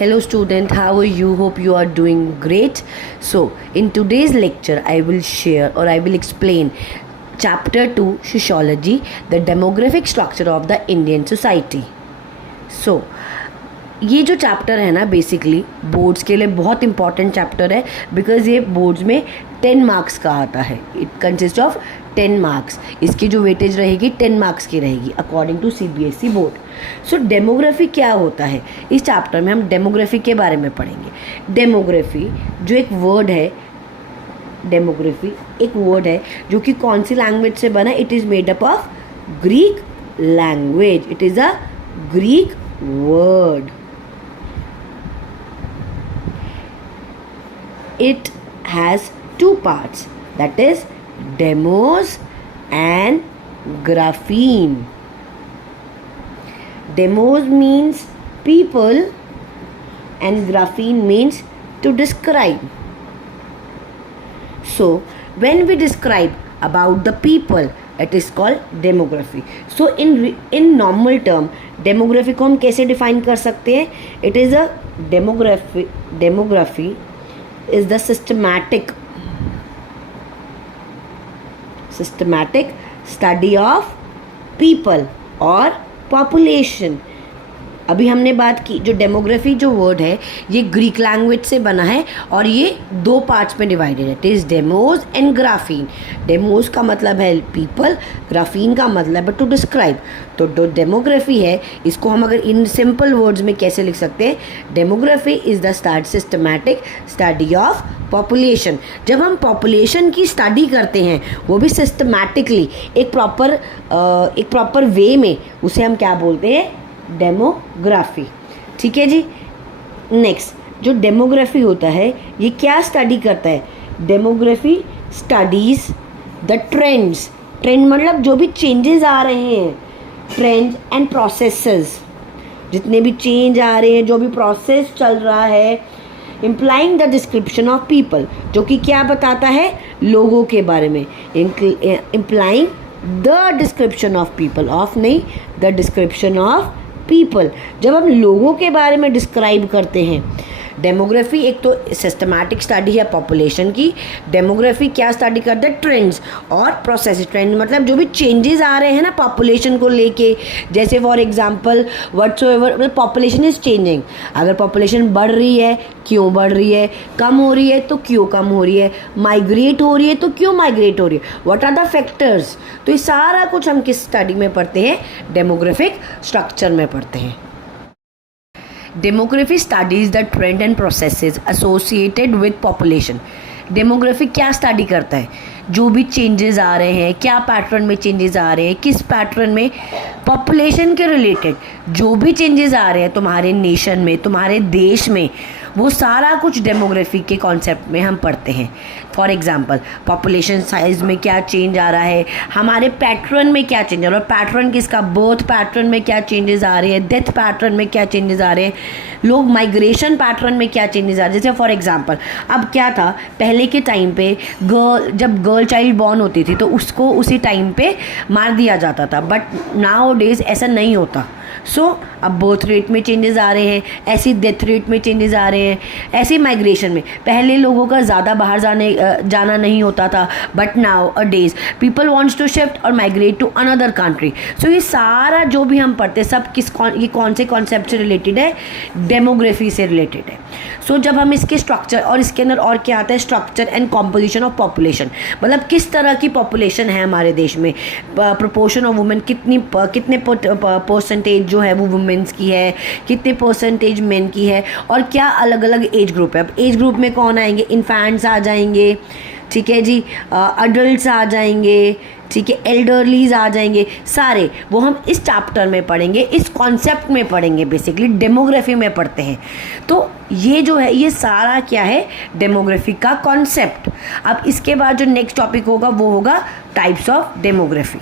Hello student, how are you? Hope you are doing great. So, in today's lecture, I will share or I will explain chapter 2 Sociology, the demographic structure of the Indian society. So, ये जो chapter है ना basically boards के लिए बहुत important chapter है because ये boards में 10 मार्क्स का आता है. It consist of 10 marks. इसकी जो वेटेज रहेगी 10 मार्क्स की रहेगी according to CBSE board. So demography क्या होता है, इस चैप्टर में हम डेमोग्राफी के बारे में पढ़ेंगे. डेमोग्राफी जो एक वर्ड है, डेमोग्राफी एक वर्ड है जो कि कौन सी लैंग्वेज से बना. It is made up of Greek language. It is a Greek word. It has two parts, that is demos and graphene. Demos means people and graphene means to describe. So when we describe about the people, it is called demography. So in normal term demography को हम कैसे define कर सकते हैं. It is a demography is the systematic study of people or population. अभी हमने बात की जो डेमोग्राफी जो वर्ड है ये ग्रीक लैंग्वेज से बना है और ये 2 पार्ट्स में डिवाइडेड है. It is demos and graphene. Demos का मतलब है पीपल, ग्राफीन का मतलब है टू डिस्क्राइब. तो जो डेमोग्राफी है इसको हम अगर इन सिंपल वर्ड्स में कैसे लिख सकते हैं. Demography is the systematic study of population. जब हम पॉपुलेशन की स्टडी करते हैं वो भी सिस्टमैटिकली एक प्रॉपर वे में, उसे हम क्या बोलते हैं, डेमोग्राफी. ठीक है जी. नेक्स्ट जो डेमोग्राफी होता है ये क्या स्टडी करता है. Demography studies the trends. Trend मतलब जो भी चेंजेस आ रहे हैं, ट्रेंड्स एंड प्रोसेसेस. जितने भी चेंज आ रहे हैं, जो भी प्रोसेस चल रहा है. Implying the description of people, जो कि क्या बताता है, लोगों के बारे में. Implying the description of people, of नहीं, द डिस्क्रिप्शन ऑफ पीपल. जब हम लोगों के बारे में डिस्क्राइब करते हैं. डेमोग्राफी एक तो सिस्टमैटिक स्टडी है पॉपुलेशन की. डेमोग्राफी क्या स्टडी करता है, ट्रेंड्स और प्रोसेस. ट्रेंड मतलब जो भी चेंजेस आ रहे हैं ना पॉपुलेशन को लेके. जैसे for example whatsoever population is changing. अगर पॉपुलेशन बढ़ रही है, क्यों बढ़ रही है, कम हो रही है तो क्यों कम हो रही है, माइग्रेट हो रही है तो क्यों माइग्रेट हो रही है, व्हाट आर द फैक्टर्स. तो ये सारा कुछ हम किस स्टडी में पढ़ते हैं, डेमोग्राफिक स्ट्रक्चर में पढ़ते हैं. Demography studies the trend and processes associated with population. Demography क्या स्टडी करता है, जो भी चेंजेस आ रहे हैं, क्या पैटर्न में चेंजेस आ रहे हैं, किस पैटर्न में पॉपुलेशन के रिलेटेड जो भी चेंजेस आ रहे हैं तुम्हारे नेशन में, तुम्हारे देश में, वो सारा कुछ डेमोग्राफी के कॉन्सेप्ट में हम पढ़ते हैं. फॉर एग्जांपल पॉपुलेशन साइज में क्या चेंज आ रहा है, हमारे पैटर्न में क्या चेंज आ रहा है, पैटर्न किसका, बर्थ पैटर्न में क्या चेंजेस आ रहे हैं, डेथ पैटर्न में क्या चेंजेस आ रहे हैं, लोग माइग्रेशन पैटर्न में क्या चेंजेस आ रहे हैं. जैसे फॉर एग्जांपल अब क्या था, पहले के टाइम पे जब गर्ल चाइल्ड बॉर्न होती थी तो उसको उसी टाइम पे मार दिया जाता था. बट नाउ डेज ऐसा नहीं होता. सो अब बर्थ रेट में चेंजेस आ रहे हैं, ऐसी डेथ रेट में चेंजेस आ रहे हैं, ऐसे माइग्रेशन में. पहले लोगों का ज़्यादा बाहर जाना नहीं होता था. But nowadays people wants to shift और migrate to another country. So ये सारा जो भी हम पढ़ते हैं सब ये कौन से कॉन्सेप्ट से रिलेटेड है, डेमोग्राफी से रिलेटेड है. सो जब हम इसके स्ट्रक्चर और इसके अंदर और क्या आता है, structure and composition of population. मतलब किस तरह की पॉपुलेशन है हमारे देश में, प्रोपोर्शन ऑफ वुमेन कितने परसेंटेज जो है वो वुमेन्स की है, कितने परसेंटेज मेन की है, और क्या अलग अलग एज ग्रुप है. अब एज ग्रुप में कौन आएंगे, इन्फेंट्स आ जाएंगे, ठीक है जी, अडल्ट्स आ जाएंगे, ठीक है, एल्डरलीज आ जाएंगे. सारे वो हम इस चैप्टर में पढ़ेंगे, इस कॉन्सेप्ट में पढ़ेंगे. बेसिकली डेमोग्राफी में पढ़ते हैं. तो ये जो है ये सारा क्या है, डेमोग्राफी का कॉन्सेप्ट. अब इसके बाद जो नेक्स्ट टॉपिक होगा वो होगा टाइप्स ऑफ डेमोग्राफी.